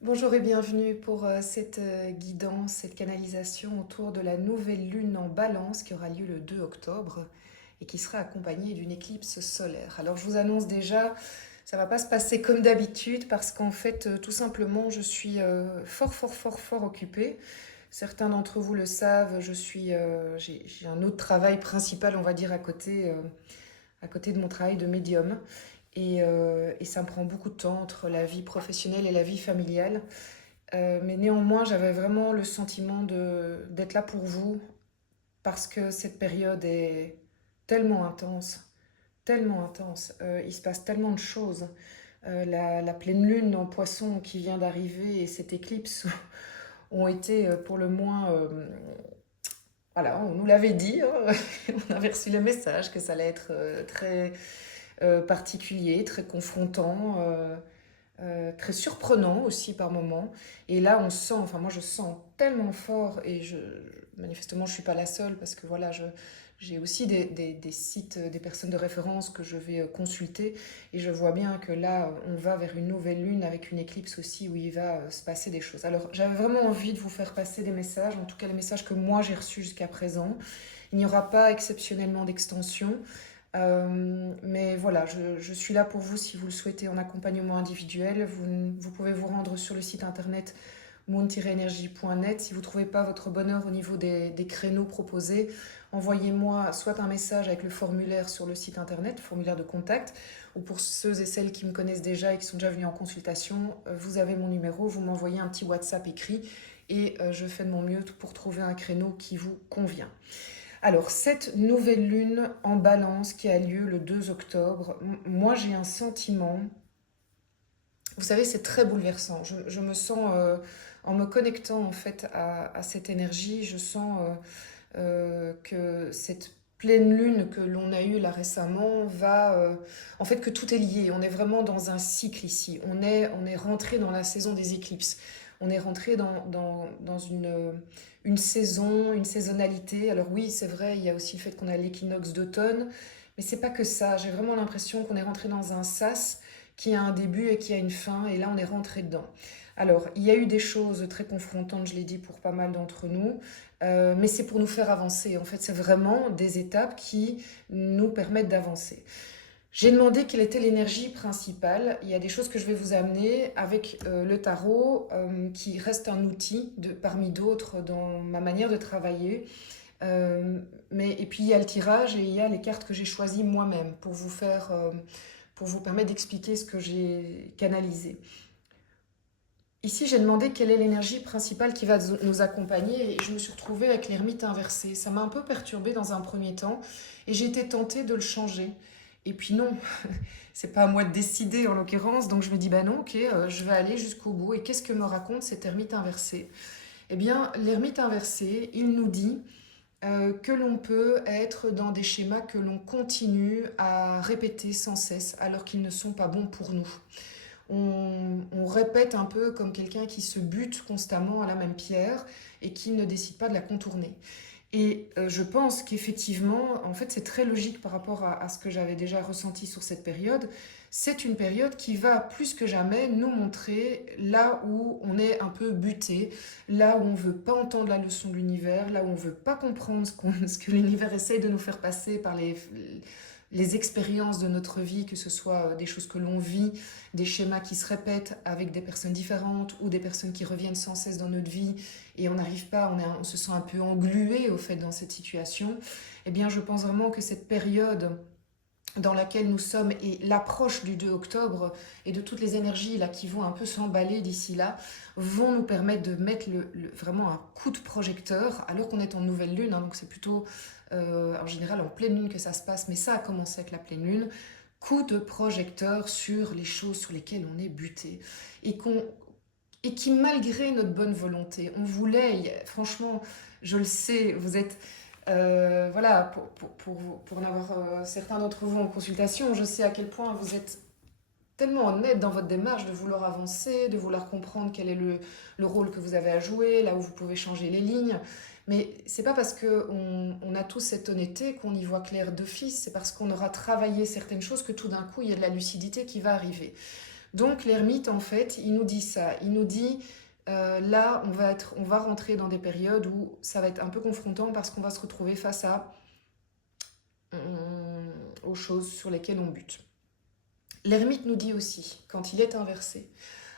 Bonjour et bienvenue pour cette guidance, cette canalisation autour de la nouvelle lune en Balance qui aura lieu le 2 octobre et qui sera accompagnée d'une éclipse solaire. Alors je vous annonce déjà, ça va pas se passer comme d'habitude parce qu'en fait tout simplement je suis fort occupée. Certains d'entre vous le savent, j'ai un autre travail principal on va dire à côté de mon travail de médium. Et ça me prend beaucoup de temps entre la vie professionnelle et la vie familiale. Mais néanmoins, j'avais vraiment le sentiment d'être là pour vous parce que cette période est tellement intense, tellement intense. Il se passe tellement de choses. La pleine lune en poisson qui vient d'arriver et cette éclipse ont été pour le moins... voilà, on nous l'avait dit, hein, on avait reçu le message que ça allait être très particulier, très confrontant. Très surprenant aussi par moments. Et là, on sent, enfin moi je sens tellement fort, manifestement je ne suis pas la seule parce que voilà, j'ai aussi des sites, des personnes de référence que je vais consulter et je vois bien que là, on va vers une nouvelle lune avec une éclipse aussi où il va se passer des choses. Alors j'avais vraiment envie de vous faire passer des messages, en tout cas les messages que moi j'ai reçus jusqu'à présent. Il n'y aura pas exceptionnellement d'extension. Mais voilà, je suis là pour vous si vous le souhaitez en accompagnement individuel. Vous pouvez vous rendre sur le site internet moon-energie.net. Si vous ne trouvez pas votre bonheur au niveau des créneaux proposés, envoyez-moi soit un message avec le formulaire sur le site internet, formulaire de contact, ou pour ceux et celles qui me connaissent déjà et qui sont déjà venus en consultation, vous avez mon numéro, vous m'envoyez un petit WhatsApp écrit et je fais de mon mieux pour trouver un créneau qui vous convient. Alors, cette nouvelle lune en balance qui a lieu le 2 octobre, moi j'ai un sentiment, vous savez, c'est très bouleversant. Je me sens, en me connectant en fait à cette énergie, je sens que cette pleine lune que l'on a eue là récemment en fait, que tout est lié. On est vraiment dans un cycle ici. On est rentré dans la saison des éclipses. On est rentré dans une saison, une saisonnalité. Alors oui, c'est vrai, il y a aussi le fait qu'on a l'équinoxe d'automne, mais c'est pas que ça. J'ai vraiment l'impression qu'on est rentré dans un sas qui a un début et qui a une fin, et là on est rentré dedans. Alors, il y a eu des choses très confrontantes, je l'ai dit, pour pas mal d'entre nous. Mais c'est pour nous faire avancer. En fait, c'est vraiment des étapes qui nous permettent d'avancer. J'ai demandé quelle était l'énergie principale. Il y a des choses que je vais vous amener avec le tarot, qui reste un outil parmi d'autres dans ma manière de travailler. Et puis il y a le tirage et il y a les cartes que j'ai choisies moi-même pour vous permettre d'expliquer ce que j'ai canalisé. Ici, j'ai demandé quelle est l'énergie principale qui va nous accompagner et je me suis retrouvée avec l'ermite inversé. Ça m'a un peu perturbée dans un premier temps et j'ai été tentée de le changer. Et puis non, c'est pas à moi de décider en l'occurrence, donc je me dis bah non, ok, je vais aller jusqu'au bout. Et qu'est-ce que me raconte cet ermite inversé? Eh bien, l'ermite inversé, il nous dit que l'on peut être dans des schémas que l'on continue à répéter sans cesse alors qu'ils ne sont pas bons pour nous. On répète un peu comme quelqu'un qui se bute constamment à la même pierre et qui ne décide pas de la contourner. Et je pense qu'effectivement, en fait, c'est très logique par rapport à ce que j'avais déjà ressenti sur cette période. C'est une période qui va plus que jamais nous montrer là où on est un peu buté, là où on ne veut pas entendre la leçon de l'univers, là où on ne veut pas comprendre ce que l'univers essaye de nous faire passer par les expériences de notre vie, que ce soit des choses que l'on vit, des schémas qui se répètent avec des personnes différentes ou des personnes qui reviennent sans cesse dans notre vie et on n'arrive pas, on se sent un peu englué au fait dans cette situation. Eh bien, je pense vraiment que cette période dans laquelle nous sommes et l'approche du 2 octobre et de toutes les énergies là qui vont un peu s'emballer d'ici là vont nous permettre de mettre vraiment un coup de projecteur alors qu'on est en nouvelle lune, hein, donc c'est plutôt en général en pleine lune que ça se passe, mais ça a commencé avec la pleine lune. Coup de projecteur sur les choses sur lesquelles on est buté et et qui malgré notre bonne volonté, on voulait, franchement, je le sais, vous êtes voilà, pour en avoir certains d'entre vous en consultation, je sais à quel point vous êtes tellement honnête dans votre démarche de vouloir avancer, de vouloir comprendre quel est le rôle que vous avez à jouer, là où vous pouvez changer les lignes. Mais c'est pas parce qu'on a tous cette honnêteté qu'on y voit clair d'office, c'est parce qu'on aura travaillé certaines choses que tout d'un coup, il y a de la lucidité qui va arriver. Donc l'ermite, en fait, il nous dit ça. Il nous dit, là, on va rentrer dans des périodes où ça va être un peu confrontant parce qu'on va se retrouver face à, aux choses sur lesquelles on bute. L'ermite nous dit aussi, quand il est inversé,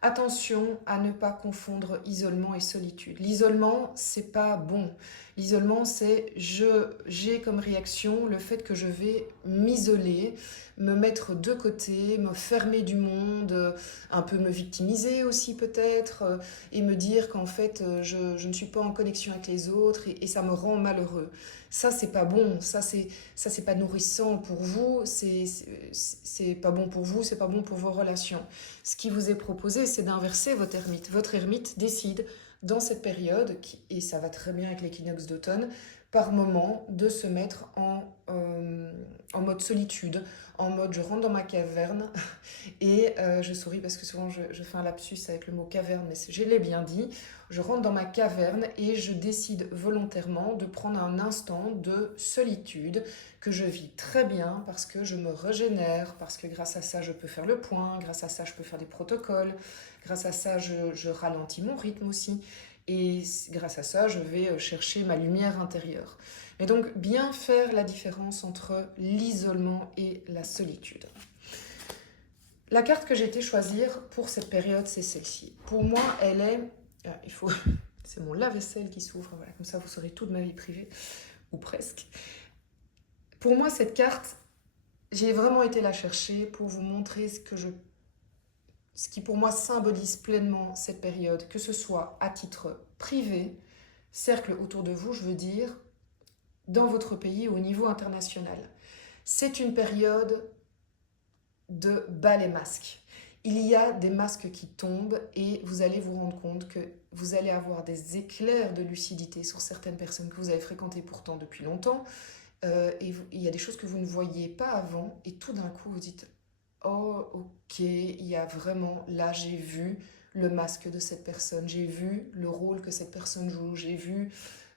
attention à ne pas confondre isolement et solitude. L'isolement, c'est pas bon. L'isolement, c'est j'ai comme réaction le fait que je vais m'isoler, me mettre de côté, me fermer du monde, un peu me victimiser aussi peut-être, et me dire qu'en fait je ne suis pas en connexion avec les autres et ça me rend malheureux. Ça, c'est pas bon. Ça, c'est pas nourrissant pour vous. C'est pas bon pour vous. C'est pas bon pour vos relations. Ce qui vous est proposé, c'est d'inverser votre ermite. Votre ermite décide, dans cette période, et ça va très bien avec l'équinoxe d'automne, par moment, de se mettre en mode solitude, en mode je rentre dans ma caverne, et je souris parce que souvent je fais un lapsus avec le mot caverne, mais je l'ai bien dit, je rentre dans ma caverne et je décide volontairement de prendre un instant de solitude, que je vis très bien parce que je me régénère, parce que grâce à ça je peux faire le point, grâce à ça je peux faire des protocoles, grâce à ça je ralentis mon rythme aussi, et grâce à ça je vais chercher ma lumière intérieure. Mais donc bien faire la différence entre l'isolement et la solitude. La carte que j'ai été choisir pour cette période, c'est celle-ci. Pour moi, elle est... il faut... C'est mon lave-vaisselle qui s'ouvre, voilà, comme ça vous saurez toute ma vie privée, ou presque. Pour moi, cette carte, j'ai vraiment été la chercher pour vous montrer ce qui pour moi symbolise pleinement cette période, que ce soit à titre privé, cercle autour de vous, je veux dire, dans votre pays ou au niveau international. C'est une période de bas les masques. Il y a des masques qui tombent et vous allez vous rendre compte que vous allez avoir des éclairs de lucidité sur certaines personnes que vous avez fréquentées pourtant depuis longtemps. Il y a des choses que vous ne voyiez pas avant et tout d'un coup vous dites « Oh ok, il y a vraiment, là j'ai vu le masque de cette personne, j'ai vu le rôle que cette personne joue, j'ai vu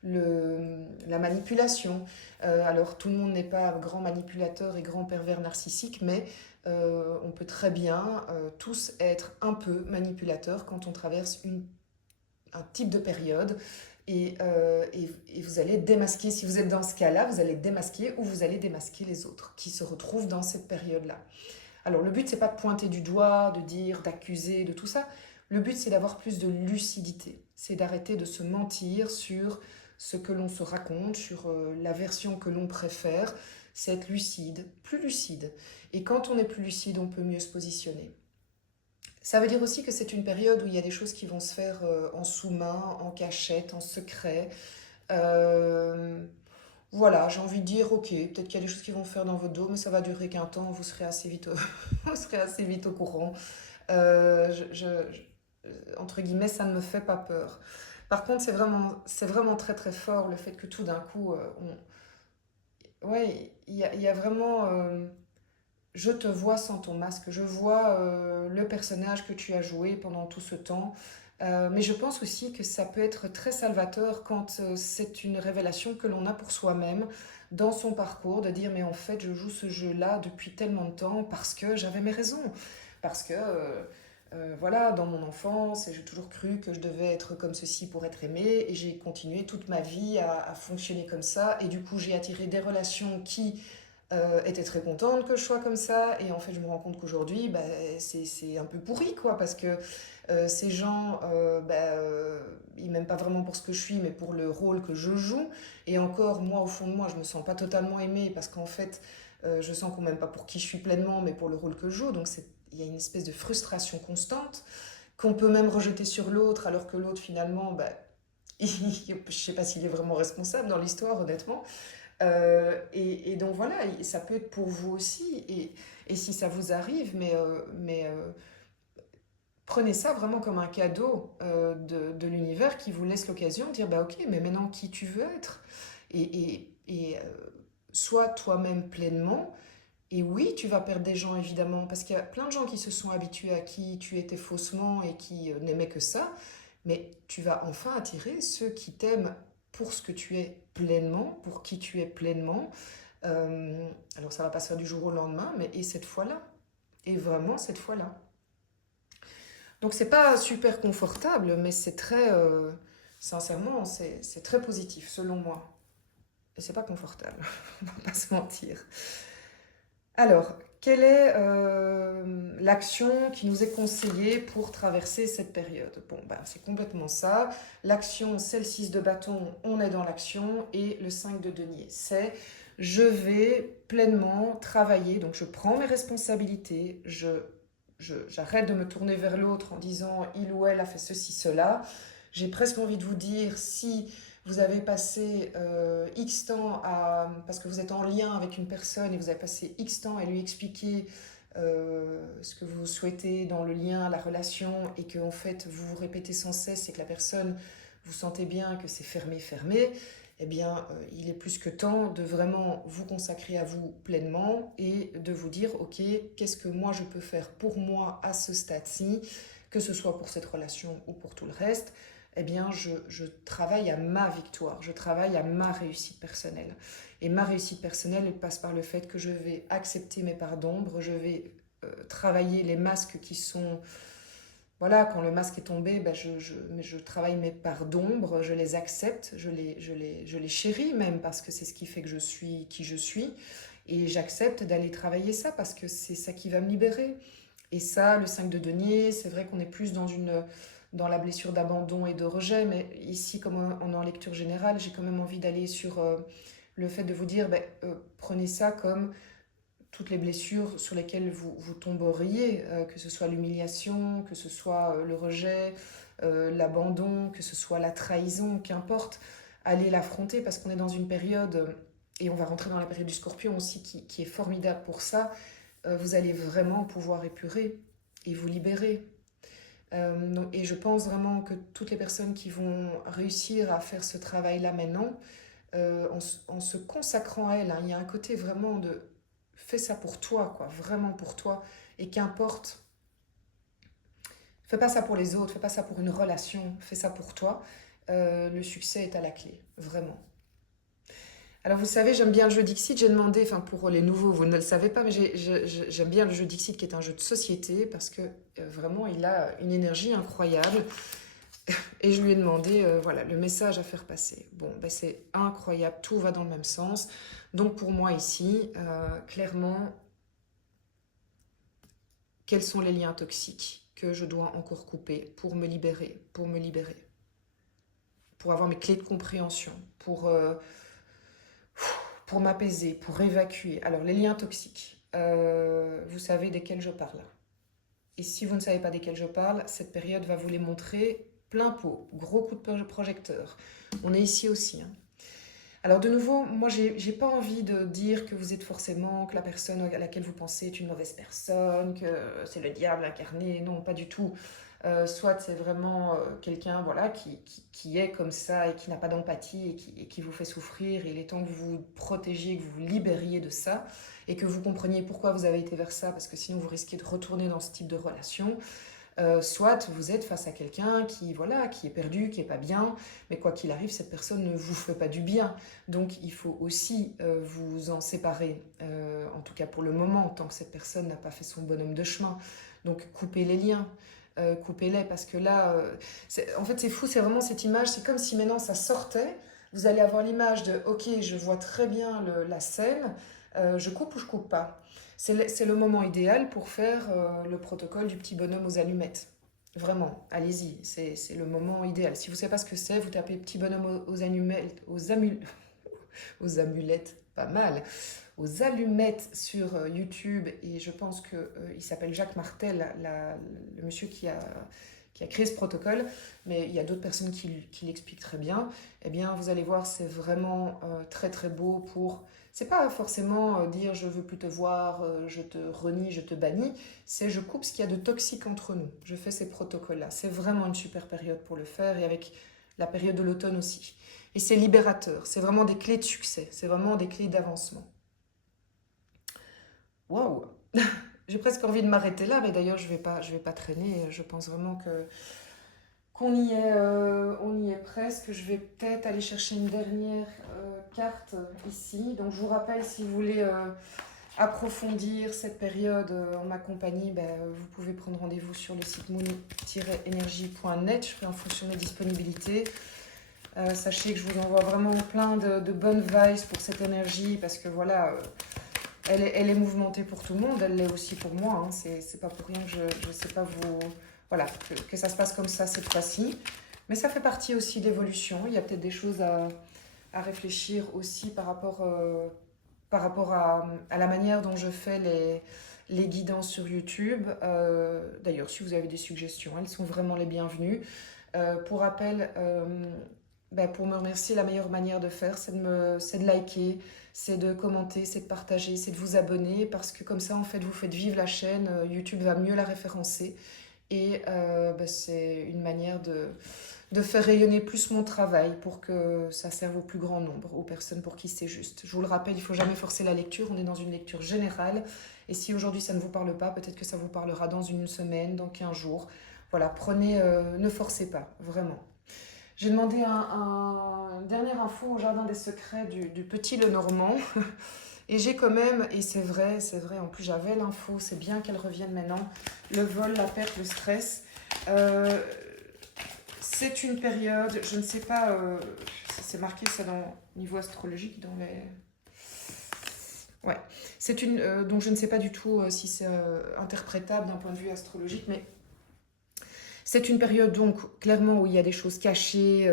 la manipulation. Alors tout le monde n'est pas grand manipulateur et grand pervers narcissique, mais on peut très bien tous être un peu manipulateurs quand on traverse un type de période. Et vous allez démasquer, si vous êtes dans ce cas-là, vous allez démasquer ou vous allez démasquer les autres qui se retrouvent dans cette période-là. Alors le but, c'est pas de pointer du doigt, de dire, d'accuser, de tout ça. Le but, c'est d'avoir plus de lucidité. C'est d'arrêter de se mentir sur ce que l'on se raconte, sur la version que l'on préfère. C'est être lucide, plus lucide. Et quand on est plus lucide, on peut mieux se positionner. Ça veut dire aussi que c'est une période où il y a des choses qui vont se faire en sous-main, en cachette, en secret. Voilà, j'ai envie de dire, ok, peut-être qu'il y a des choses qui vont faire dans votre dos, mais ça va durer qu'un temps, vous serez assez vite vous serez assez vite au courant. Euh, je, Entre guillemets, ça ne me fait pas peur. Par contre, c'est vraiment très très fort le fait que tout d'un coup, ouais, il y a vraiment, je te vois sans ton masque, je vois le personnage que tu as joué pendant tout ce temps. Mais je pense aussi que ça peut être très salvateur quand c'est une révélation que l'on a pour soi-même dans son parcours, de dire mais en fait je joue ce jeu-là depuis tellement de temps parce que j'avais mes raisons, parce que voilà, dans mon enfance, j'ai toujours cru que je devais être comme ceci pour être aimée et j'ai continué toute ma vie à fonctionner comme ça et du coup j'ai attiré des relations qui étaient très contentes que je sois comme ça et en fait je me rends compte qu'aujourd'hui bah, c'est un peu pourri quoi parce que ces gens ils m'aiment pas vraiment pour ce que je suis mais pour le rôle que je joue et encore moi au fond de moi je me sens pas totalement aimée parce qu'en fait je sens qu'on m'aime pas pour qui je suis pleinement mais pour le rôle que je joue donc il y a une espèce de frustration constante qu'on peut même rejeter sur l'autre alors que l'autre finalement bah, je sais pas s'il est vraiment responsable dans l'histoire honnêtement. Et donc voilà, ça peut être pour vous aussi et si ça vous arrive prenez ça vraiment comme un cadeau de l'univers qui vous laisse l'occasion de dire bah ok mais maintenant qui tu veux être et sois toi-même pleinement et oui tu vas perdre des gens évidemment parce qu'il y a plein de gens qui se sont habitués à qui tu étais faussement et qui n'aimaient que ça mais tu vas enfin attirer ceux qui t'aiment pour ce que tu es pleinement pour qui tu es pleinement. Alors ça va pas se faire du jour au lendemain mais et cette fois-là et vraiment cette fois-là Donc c'est pas super confortable, mais c'est très, sincèrement, c'est très positif selon moi. Et c'est pas confortable, on va pas se mentir. Alors, quelle est l'action qui nous est conseillée pour traverser cette période? Bon, ben, c'est complètement ça. L'action, c'est le 6 de bâton, on est dans l'action, et le 5 de denier, c'est je vais pleinement travailler, donc je prends mes responsabilités, j'arrête de me tourner vers l'autre en disant il ou elle a fait ceci, cela. J'ai presque envie de vous dire, si vous avez passé X temps à... parce que vous êtes en lien avec une personne et vous avez passé X temps à lui expliquer ce que vous souhaitez dans le lien, la relation, et que en fait vous vous répétez sans cesse et que la personne, vous sentez bien que c'est fermé, fermé, eh bien il est plus que temps de vraiment vous consacrer à vous pleinement et de vous dire ok, qu'est-ce que moi je peux faire pour moi à ce stade-ci, que ce soit pour cette relation ou pour tout le reste. Eh bien, je travaille à ma victoire, je travaille à ma réussite personnelle. Et ma réussite personnelle, elle passe par le fait que je vais accepter mes parts d'ombre, je vais travailler les masques qui sont... Voilà, quand le masque est tombé, ben je travaille mes parts d'ombre, je les accepte, je les chéris même, parce que c'est ce qui fait que je suis qui je suis. Et j'accepte d'aller travailler ça, parce que c'est ça qui va me libérer. Et ça, le 5 de denier, c'est vrai qu'on est plus dans la blessure d'abandon et de rejet, mais ici, comme on est en lecture générale, j'ai quand même envie d'aller sur le fait de vous dire, ben, prenez ça comme toutes les blessures sur lesquelles vous tomberiez, que ce soit l'humiliation, que ce soit le rejet, l'abandon, que ce soit la trahison, qu'importe, allez l'affronter, parce qu'on est dans une période, et on va rentrer dans la période du Scorpion aussi, qui est formidable pour ça. Vous allez vraiment pouvoir épurer et vous libérer. Et je pense vraiment que toutes les personnes qui vont réussir à faire ce travail-là maintenant, en se consacrant à elles, hein, il y a un côté vraiment de fais ça pour toi, quoi, vraiment pour toi, et qu'importe, fais pas ça pour les autres, fais pas ça pour une relation, fais ça pour toi. Le succès est à la clé, vraiment. Alors vous savez, j'aime bien le jeu Dixit, j'ai demandé, enfin pour les nouveaux, vous ne le savez pas, mais j'aime bien le jeu Dixit qui est un jeu de société parce que vraiment il a une énergie incroyable. Et je lui ai demandé, voilà, le message à faire passer. Bon, ben c'est incroyable, tout va dans le même sens. Donc pour moi ici, clairement, quels sont les liens toxiques que je dois encore couper pour me libérer, pour avoir mes clés de compréhension, pour m'apaiser, pour évacuer. Alors les liens toxiques, vous savez desquels je parle. Et si vous ne savez pas desquels je parle, cette période va vous les montrer plein pot, gros coup de projecteur. On est ici aussi, hein. Alors de nouveau, moi j'ai pas envie de dire que vous êtes forcément, que la personne à laquelle vous pensez est une mauvaise personne, que c'est le diable incarné, non, pas du tout. Soit c'est vraiment quelqu'un voilà, qui est comme ça et qui n'a pas d'empathie et qui vous fait souffrir, et il est temps que vous vous protégiez, que vous vous libériez de ça et que vous compreniez pourquoi vous avez été vers ça, parce que sinon vous risquez de retourner dans ce type de relation. Soit vous êtes face à quelqu'un qui, voilà, qui est perdu, qui est pas bien, mais quoi qu'il arrive, cette personne ne vous fait pas du bien. Donc il faut aussi vous en séparer, en tout cas pour le moment, tant que cette personne n'a pas fait son bonhomme de chemin. Donc coupez les liens. Coupez-les, parce que là, en fait c'est fou, c'est vraiment cette image, c'est comme si maintenant ça sortait, vous allez avoir l'image de ok, je vois très bien la scène, je coupe ou je coupe pas. C'est le moment idéal pour faire le protocole du petit bonhomme aux allumettes. Vraiment, allez-y, c'est le moment idéal. Si vous ne savez pas ce que c'est, vous tapez petit bonhomme aux allumettes, aux amulettes, pas mal, aux allumettes sur YouTube, et je pense qu'il s'appelle Jacques Martel, le monsieur qui a créé ce protocole, mais il y a d'autres personnes qui l'expliquent très bien. Eh bien, vous allez voir, c'est vraiment très très beau pour... C'est pas forcément dire je veux plus te voir, je te renie, je te bannis, c'est je coupe ce qu'il y a de toxique entre nous. Je fais ces protocoles-là. C'est vraiment une super période pour le faire, et avec la période de l'automne aussi. Et c'est libérateur, c'est vraiment des clés de succès, c'est vraiment des clés d'avancement. Waouh! J'ai presque envie de m'arrêter là, mais d'ailleurs je vais pas traîner. Je pense vraiment que on y est presque. Je vais peut-être aller chercher une dernière carte ici. Donc je vous rappelle, si vous voulez approfondir cette période en ma compagnie, vous pouvez prendre rendez-vous sur le site moon-energie.net. Je ferai en fonction de mes disponibilités. Sachez que je vous envoie vraiment plein de bonnes vibes pour cette énergie parce que voilà, elle est mouvementée pour tout le monde, elle l'est aussi pour moi. Hein. C'est pas pour rien que je sais pas vous... Voilà, que ça se passe comme ça cette fois-ci. Mais ça fait partie aussi de l'évolution. Il y a peut-être des choses à réfléchir aussi par rapport à la manière dont je fais les guidances sur YouTube. D'ailleurs, si vous avez des suggestions, elles sont vraiment les bienvenues. Pour rappel, pour me remercier, la meilleure manière de faire, c'est de liker, c'est de commenter, c'est de partager, c'est de vous abonner, parce que comme ça, en fait, vous faites vivre la chaîne, YouTube va mieux la référencer, et c'est une manière de faire rayonner plus mon travail pour que ça serve au plus grand nombre, aux personnes pour qui c'est juste. Je vous le rappelle, il ne faut jamais forcer la lecture, on est dans une lecture générale, et si aujourd'hui ça ne vous parle pas, peut-être que ça vous parlera dans une semaine, dans 15 jours. Voilà, prenez, ne forcez pas, vraiment. J'ai demandé une dernière info au Jardin des Secrets du Petit Lenormand. Et j'ai quand même, et c'est vrai, en plus j'avais l'info, c'est bien qu'elle revienne maintenant, le vol, la perte, le stress. C'est une période, je ne sais pas, c'est marqué ça dans niveau astrologique, dans les... Ouais, donc je ne sais pas du tout si c'est interprétable d'un point de vue astrologique, mais c'est une période donc clairement où il y a des choses cachées,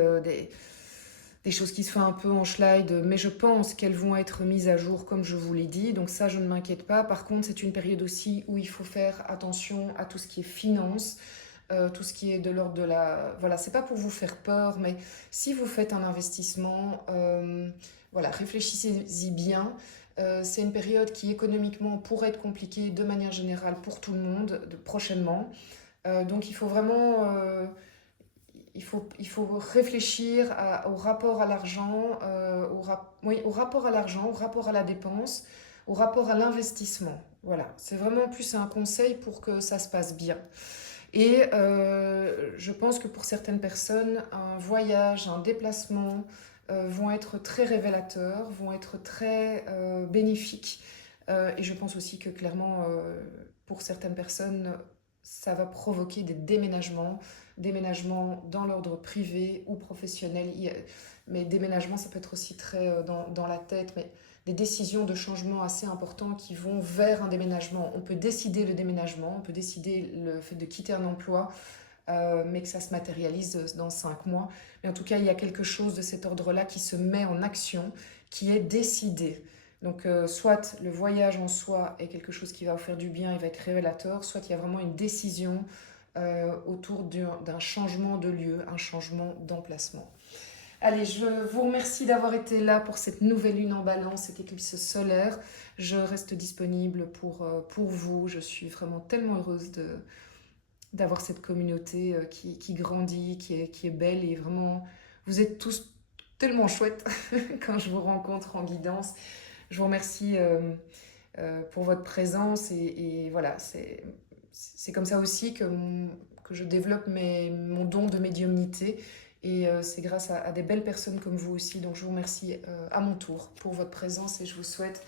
des choses qui se font un peu en slide, mais je pense qu'elles vont être mises à jour comme je vous l'ai dit, donc ça je ne m'inquiète pas. Par contre, c'est une période aussi où il faut faire attention à tout ce qui est finance, tout ce qui est de l'ordre de la... Voilà, c'est pas pour vous faire peur, mais si vous faites un investissement, voilà, réfléchissez-y bien. C'est une période qui économiquement pourrait être compliquée de manière générale pour tout le monde prochainement. Donc il faut vraiment... il faut réfléchir au rapport à l'argent, au rapport à l'argent, au rapport à la dépense, au rapport à l'investissement. Voilà, c'est vraiment plus un conseil pour que ça se passe bien. Et je pense que pour certaines personnes, un voyage, un déplacement vont être très révélateurs, vont être très bénéfiques. Et je pense aussi que clairement, pour certaines personnes, ça va provoquer des déménagements dans l'ordre privé ou professionnel. Mais déménagement, ça peut être aussi très dans la tête, mais des décisions de changement assez importantes qui vont vers un déménagement. On peut décider le déménagement, on peut décider le fait de quitter un emploi, mais que ça se matérialise dans 5 mois. Mais en tout cas, il y a quelque chose de cet ordre-là qui se met en action, qui est décidé. Donc, soit le voyage en soi est quelque chose qui va vous faire du bien et va être révélateur, soit il y a vraiment une décision autour d'un changement de lieu, un changement d'emplacement. Allez, je vous remercie d'avoir été là pour cette nouvelle lune en balance, cette éclipse solaire. Je reste disponible pour vous. Je suis vraiment tellement heureuse d'avoir cette communauté qui grandit, qui est belle et vraiment, vous êtes tous tellement chouettes quand je vous rencontre en guidance. Je vous remercie pour votre présence et voilà, c'est comme ça aussi que je développe mon don de médiumnité. Et c'est grâce à des belles personnes comme vous aussi. Donc je vous remercie à mon tour pour votre présence et je vous souhaite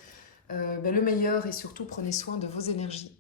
le meilleur et surtout prenez soin de vos énergies.